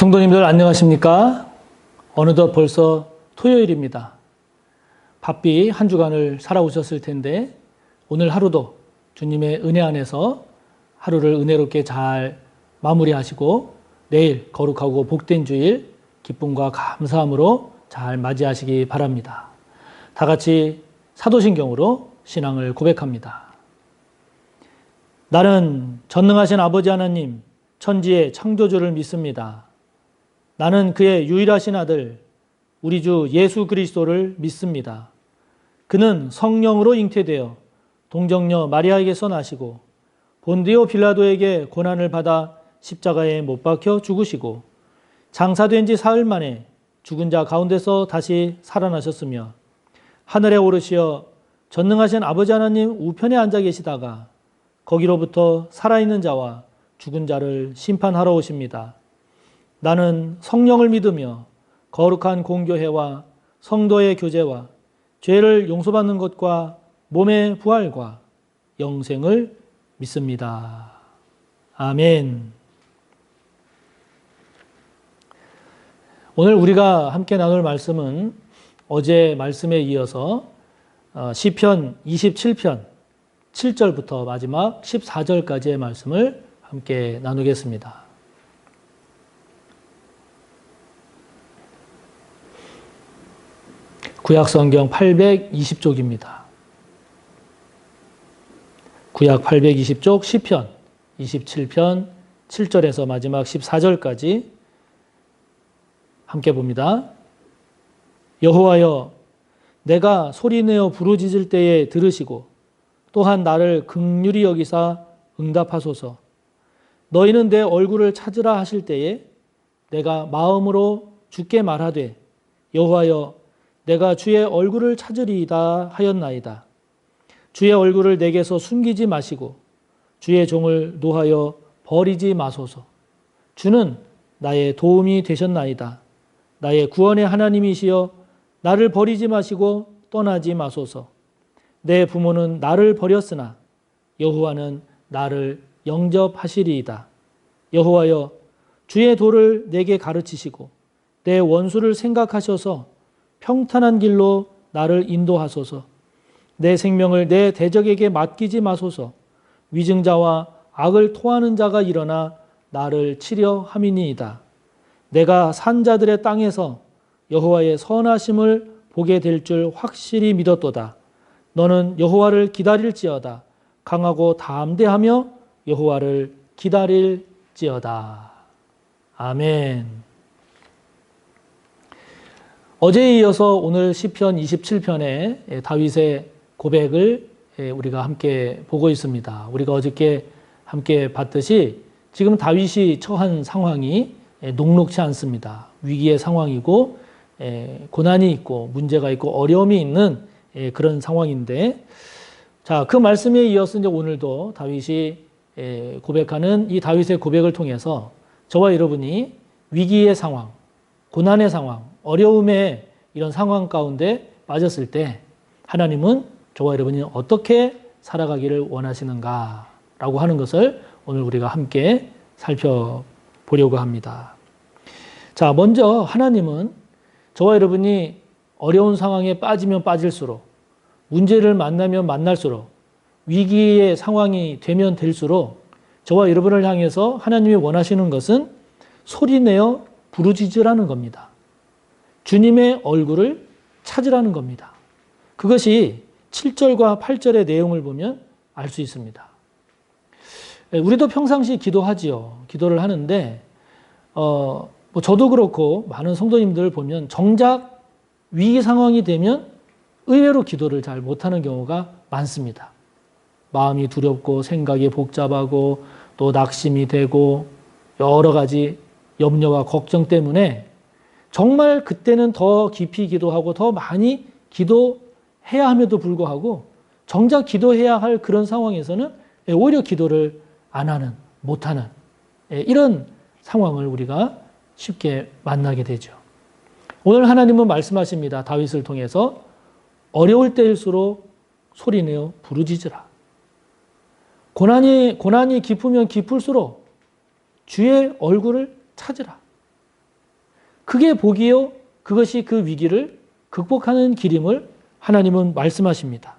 성도님들 안녕하십니까? 어느덧 벌써 토요일입니다. 바삐 한 주간을 살아오셨을 텐데 오늘 하루도 주님의 은혜 안에서 하루를 은혜롭게 잘 마무리하시고 내일 거룩하고 복된 주일 기쁨과 감사함으로 잘 맞이하시기 바랍니다. 다 같이 사도신경으로 신앙을 고백합니다. 나는 전능하신 아버지 하나님, 천지의 창조주를 믿습니다. 나는 그의 유일하신 아들, 우리 주 예수 그리스도를 믿습니다. 그는 성령으로 잉태되어 동정녀 마리아에게서 나시고 본디오 빌라도에게 고난을 받아 십자가에 못 박혀 죽으시고 장사된 지 사흘 만에 죽은 자 가운데서 다시 살아나셨으며 하늘에 오르시어 전능하신 아버지 하나님 우편에 앉아 계시다가 거기로부터 살아있는 자와 죽은 자를 심판하러 오십니다. 나는 성령을 믿으며 거룩한 공교회와 성도의 교제와 죄를 용서받는 것과 몸의 부활과 영생을 믿습니다. 아멘. 오늘 우리가 함께 나눌 말씀은 어제 말씀에 이어서 시편 27편 7절부터 마지막 14절까지의 말씀을 함께 나누겠습니다. 구약성경 820쪽입니다. 구약 820쪽 시편 27편 7절에서 마지막 14절까지 함께 봅니다. 여호와여, 내가 소리내어 부르짖을 때에 들으시고 또한 나를 긍휼히 여기사 응답하소서. 너희는 내 얼굴을 찾으라 하실 때에 내가 마음으로 주께 말하되 여호와여, 내가 주의 얼굴을 찾으리이다 하였나이다. 주의 얼굴을 내게서 숨기지 마시고 주의 종을 노하여 버리지 마소서. 주는 나의 도움이 되셨나이다. 나의 구원의 하나님이시여 나를 버리지 마시고 떠나지 마소서. 내 부모는 나를 버렸으나 여호와는 나를 영접하시리이다. 여호와여, 주의 도를 내게 가르치시고 내 원수를 생각하셔서 평탄한 길로 나를 인도하소서. 내 생명을 내 대적에게 맡기지 마소서. 위증자와 악을 토하는 자가 일어나 나를 치려 함이니이다. 내가 산 자들의 땅에서 여호와의 선하심을 보게 될 줄 확실히 믿었도다. 너는 여호와를 기다릴지어다. 강하고 담대하며 여호와를 기다릴지어다. 아멘. 어제에 이어서 오늘 시편 27편의 다윗의 고백을 우리가 함께 보고 있습니다. 우리가 어저께 함께 봤듯이 지금 다윗이 처한 상황이 녹록지 않습니다. 위기의 상황이고 고난이 있고 문제가 있고 어려움이 있는 그런 상황인데, 자, 그 말씀에 이어서 이제 오늘도 다윗이 고백하는 이 다윗의 고백을 통해서 저와 여러분이 위기의 상황, 고난의 상황, 어려움의 이런 상황 가운데 빠졌을 때 하나님은 저와 여러분이 어떻게 살아가기를 원하시는가라고 하는 것을 오늘 우리가 함께 살펴보려고 합니다. 자, 먼저 하나님은 저와 여러분이 어려운 상황에 빠지면 빠질수록, 문제를 만나면 만날수록, 위기의 상황이 되면 될수록 저와 여러분을 향해서 하나님이 원하시는 것은 소리내어 부르짖으라는 겁니다. 주님의 얼굴을 찾으라는 겁니다. 그것이 7절과 8절의 내용을 보면 알 수 있습니다. 우리도 평상시 기도하지요. 기도를 하는데 저도 그렇고 많은 성도님들을 보면 정작 위기 상황이 되면 의외로 기도를 잘 못하는 경우가 많습니다. 마음이 두렵고 생각이 복잡하고 또 낙심이 되고 여러 가지 염려와 걱정 때문에 정말 그때는 더 깊이 기도하고 더 많이 기도해야 함에도 불구하고 정작 기도해야 할 그런 상황에서는 오히려 기도를 안 하는, 못하는 이런 상황을 우리가 쉽게 만나게 되죠. 오늘 하나님은 말씀하십니다. 다윗을 통해서 어려울 때일수록 소리내어 부르짖으라. 고난이 깊으면 깊을수록 주의 얼굴을 찾으라. 그게 복이요. 그것이 그 위기를 극복하는 길임을 하나님은 말씀하십니다.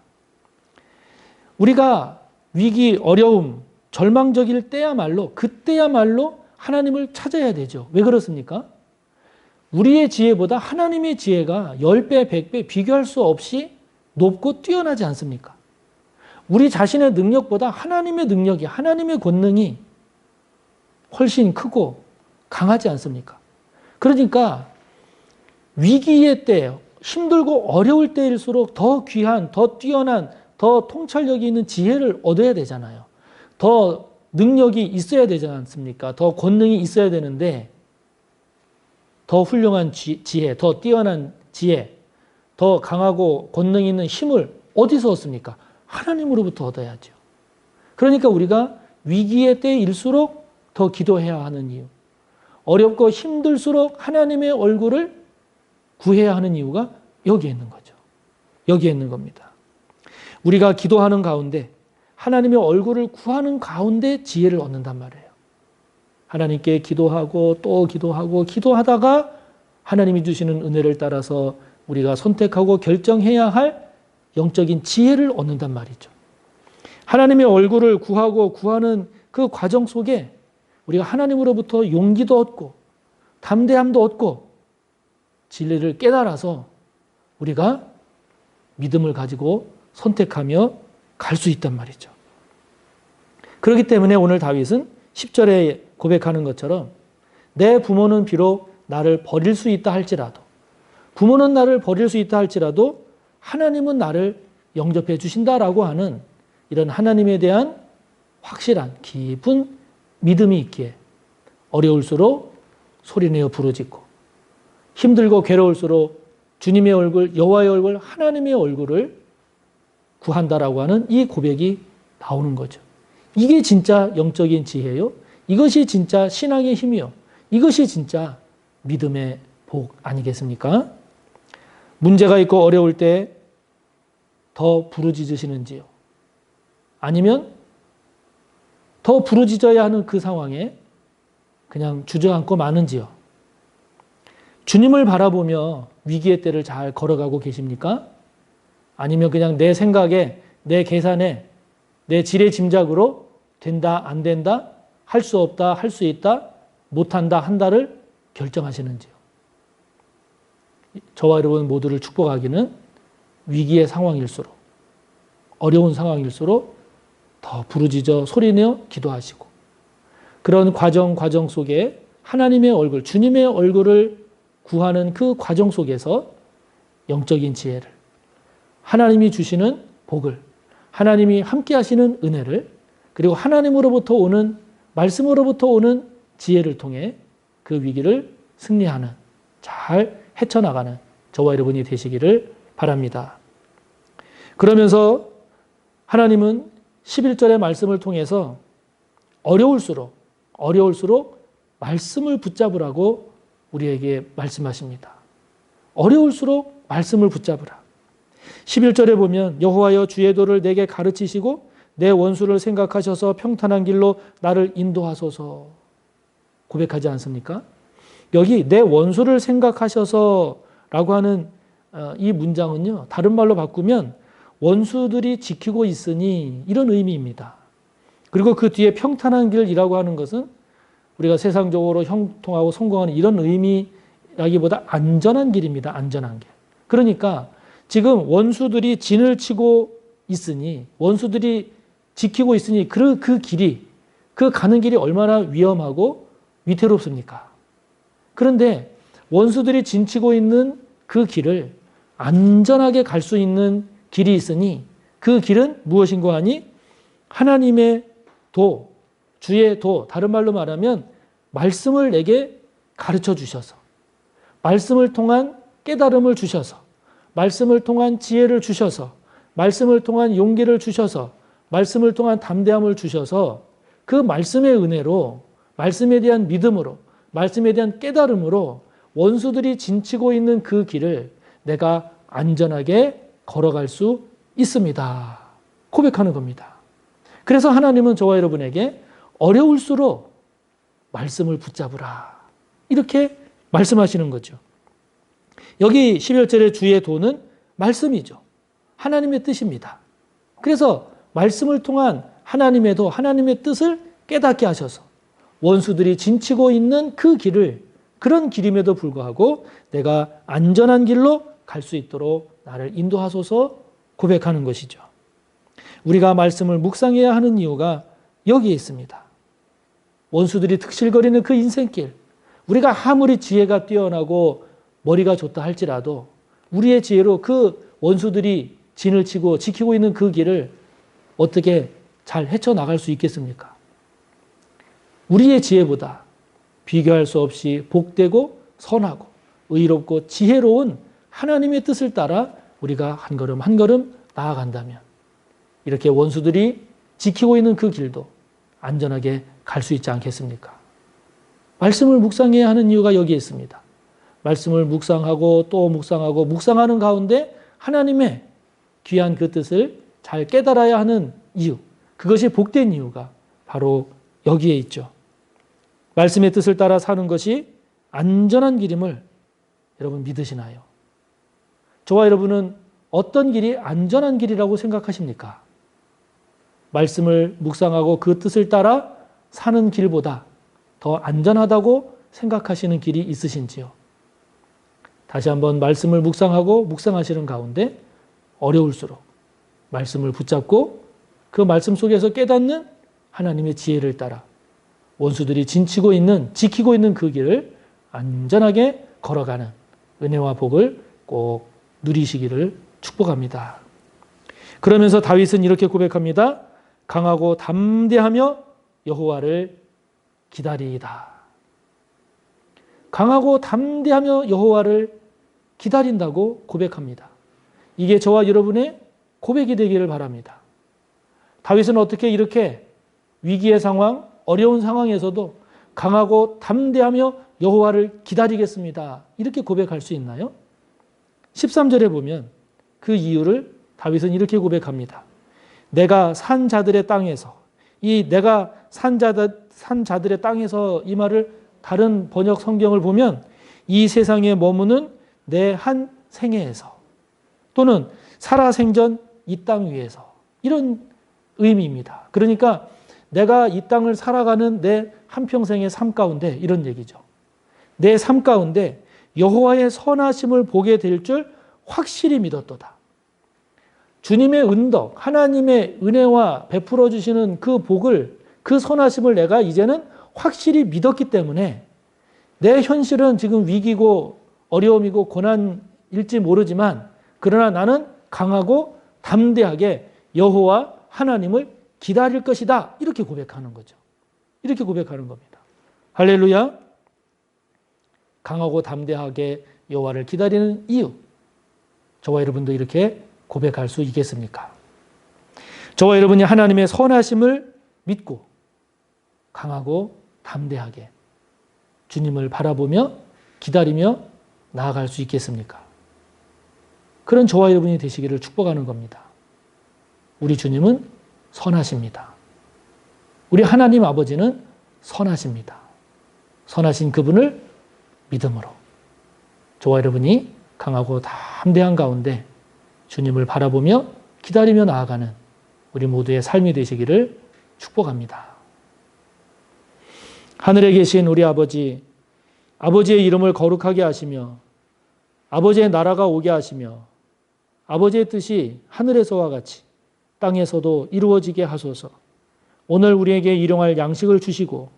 우리가 위기, 어려움, 절망적일 때야말로 그때야말로 하나님을 찾아야 되죠. 왜 그렇습니까? 우리의 지혜보다 하나님의 지혜가 10배, 100배 비교할 수 없이 높고 뛰어나지 않습니까? 우리 자신의 능력보다 하나님의 능력이, 하나님의 권능이 훨씬 크고 강하지 않습니까? 그러니까 위기의 때, 힘들고 어려울 때일수록 더 귀한, 더 뛰어난, 더 통찰력이 있는 지혜를 얻어야 되잖아요. 더 능력이 있어야 되지 않습니까? 더 권능이 있어야 되는데 더 훌륭한 지혜, 더 뛰어난 지혜, 더 강하고 권능 있는 힘을 어디서 얻습니까? 하나님으로부터 얻어야죠. 그러니까 우리가 위기의 때일수록 더 기도해야 하는 이유, 어렵고 힘들수록 하나님의 얼굴을 구해야 하는 이유가 여기에 있는 거죠. 여기에 있는 겁니다. 우리가 기도하는 가운데 하나님의 얼굴을 구하는 가운데 지혜를 얻는단 말이에요. 하나님께 기도하고 또 기도하고 기도하다가 하나님이 주시는 은혜를 따라서 우리가 선택하고 결정해야 할 영적인 지혜를 얻는단 말이죠. 하나님의 얼굴을 구하고 구하는 그 과정 속에 우리가 하나님으로부터 용기도 얻고 담대함도 얻고 진리를 깨달아서 우리가 믿음을 가지고 선택하며 갈 수 있단 말이죠. 그렇기 때문에 오늘 다윗은 10절에 고백하는 것처럼 내 부모는 비록 나를 버릴 수 있다 할지라도, 부모는 나를 버릴 수 있다 할지라도 하나님은 나를 영접해 주신다라고 하는 이런 하나님에 대한 확실한 깊은 믿음이 있기에 어려울수록 소리내어 부르짖고 힘들고 괴로울수록 주님의 얼굴, 여호와의 얼굴, 하나님의 얼굴을 구한다라고 하는 이 고백이 나오는 거죠. 이게 진짜 영적인 지혜요. 이것이 진짜 신앙의 힘이요. 이것이 진짜 믿음의 복 아니겠습니까? 문제가 있고 어려울 때 더 부르짖으시는지요? 아니면 더 부르짖어야 하는 그 상황에 그냥 주저앉고 마는지요? 주님을 바라보며 위기의 때를 잘 걸어가고 계십니까? 아니면 그냥 내 생각에, 내 계산에, 내 지레 짐작으로 된다, 안 된다, 할 수 없다, 할 수 있다, 못한다, 한다를 결정하시는지요? 저와 여러분 모두를 축복하기는 위기의 상황일수록, 어려운 상황일수록 더 부르짖어 소리내어 기도하시고 그런 과정 속에 하나님의 얼굴, 주님의 얼굴을 구하는 그 과정 속에서 영적인 지혜를, 하나님이 주시는 복을, 하나님이 함께 하시는 은혜를, 그리고 하나님으로부터 오는, 말씀으로부터 오는 지혜를 통해 그 위기를 승리하는, 잘 헤쳐나가는 저와 여러분이 되시기를 바랍니다. 그러면서 하나님은 11절의 말씀을 통해서 어려울수록 말씀을 붙잡으라고 우리에게 말씀하십니다. 어려울수록 말씀을 붙잡으라. 11절에 보면 여호와여 주의 도를 내게 가르치시고 내 원수를 생각하셔서 평탄한 길로 나를 인도하소서 고백하지 않습니까? 여기 내 원수를 생각하셔서라고 하는 이 문장은요, 다른 말로 바꾸면 원수들이 지키고 있으니 이런 의미입니다. 그리고 그 뒤에 평탄한 길이라고 하는 것은 우리가 세상적으로 형통하고 성공하는 이런 의미라기보다 안전한 길입니다. 안전한 길. 그러니까 지금 원수들이 진을 치고 있으니, 원수들이 지키고 있으니 그 길이, 그 가는 길이 얼마나 위험하고 위태롭습니까? 그런데 원수들이 진치고 있는 그 길을 안전하게 갈 수 있는 길이 있으니 그 길은 무엇인가 하니 하나님의 도, 주의 도, 다른 말로 말하면 말씀을 내게 가르쳐 주셔서, 말씀을 통한 깨달음을 주셔서, 말씀을 통한 지혜를 주셔서, 말씀을 통한 용기를 주셔서, 말씀을 통한 담대함을 주셔서 그 말씀의 은혜로, 말씀에 대한 믿음으로, 말씀에 대한 깨달음으로 원수들이 진치고 있는 그 길을 내가 안전하게 걸어갈 수 있습니다. 고백하는 겁니다. 그래서 하나님은 저와 여러분에게 어려울수록 말씀을 붙잡으라, 이렇게 말씀하시는 거죠. 여기 11절의 주의 도는 말씀이죠. 하나님의 뜻입니다. 그래서 말씀을 통한 하나님의 도, 하나님의 뜻을 깨닫게 하셔서 원수들이 진치고 있는 그 길을, 그런 길임에도 불구하고 내가 안전한 길로 갈 수 있도록 나를 인도하소서 고백하는 것이죠. 우리가 말씀을 묵상해야 하는 이유가 여기에 있습니다. 원수들이 득실거리는 그 인생길, 우리가 아무리 지혜가 뛰어나고 머리가 좋다 할지라도 우리의 지혜로 그 원수들이 진을 치고 지키고 있는 그 길을 어떻게 잘 헤쳐나갈 수 있겠습니까? 우리의 지혜보다 비교할 수 없이 복되고 선하고 의롭고 지혜로운 하나님의 뜻을 따라 우리가 한 걸음 한 걸음 나아간다면 이렇게 원수들이 지키고 있는 그 길도 안전하게 갈 수 있지 않겠습니까? 말씀을 묵상해야 하는 이유가 여기에 있습니다. 말씀을 묵상하고 또 묵상하고 묵상하는 가운데 하나님의 귀한 그 뜻을 잘 깨달아야 하는 이유, 그것이 복된 이유가 바로 여기에 있죠. 말씀의 뜻을 따라 사는 것이 안전한 길임을 여러분 믿으시나요? 저와 여러분은 어떤 길이 안전한 길이라고 생각하십니까? 말씀을 묵상하고 그 뜻을 따라 사는 길보다 더 안전하다고 생각하시는 길이 있으신지요? 다시 한번 말씀을 묵상하고 묵상하시는 가운데 어려울수록 말씀을 붙잡고 그 말씀 속에서 깨닫는 하나님의 지혜를 따라 원수들이 진치고 있는, 지키고 있는 그 길을 안전하게 걸어가는 은혜와 복을 꼭 누리시기를 축복합니다. 그러면서 다윗은 이렇게 고백합니다. 강하고 담대하며 여호와를 기다리이다. 강하고 담대하며 여호와를 기다린다고 고백합니다. 이게 저와 여러분의 고백이 되기를 바랍니다. 다윗은 어떻게 이렇게 위기의 상황, 어려운 상황에서도 강하고 담대하며 여호와를 기다리겠습니다. 이렇게 고백할 수 있나요? 13절에 보면 그 이유를 다윗은 이렇게 고백합니다. 내가 산 자들의 땅에서, 이 내가 산 자들의 땅에서 이 말을 다른 번역 성경을 보면 이 세상에 머무는 내 한 생애에서 또는 살아생전 이 땅 위에서, 이런 의미입니다. 그러니까 내가 이 땅을 살아가는 내 한평생의 삶 가운데, 이런 얘기죠. 내 삶 가운데 여호와의 선하심을 보게 될 줄 확실히 믿었도다. 주님의 은덕, 하나님의 은혜와 베풀어 주시는 그 복을, 그 선하심을 내가 이제는 확실히 믿었기 때문에 내 현실은 지금 위기고 어려움이고 고난일지 모르지만 그러나 나는 강하고 담대하게 여호와 하나님을 기다릴 것이다. 이렇게 고백하는 거죠. 이렇게 고백하는 겁니다. 할렐루야. 강하고 담대하게 여호와를 기다리는 이유. 저와 여러분도 이렇게 고백할 수 있겠습니까? 저와 여러분이 하나님의 선하심을 믿고 강하고 담대하게 주님을 바라보며 기다리며 나아갈 수 있겠습니까? 그런 저와 여러분이 되시기를 축복하는 겁니다. 우리 주님은 선하십니다. 우리 하나님 아버지는 선하십니다. 선하신 그분을 믿음으로 저와 여러분이 강하고 담대한 가운데 주님을 바라보며 기다리며 나아가는 우리 모두의 삶이 되시기를 축복합니다. 하늘에 계신 우리 아버지, 아버지의 이름을 거룩하게 하시며 아버지의 나라가 오게 하시며 아버지의 뜻이 하늘에서와 같이 땅에서도 이루어지게 하소서. 오늘 우리에게 일용할 양식을 주시고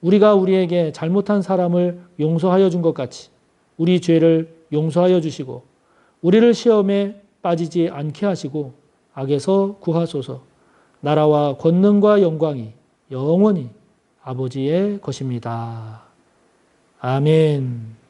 우리가 우리에게 잘못한 사람을 용서하여 준 것 같이 우리 죄를 용서하여 주시고 우리를 시험에 빠지지 않게 하시고 악에서 구하소서. 나라와 권능과 영광이 영원히 아버지의 것입니다. 아멘.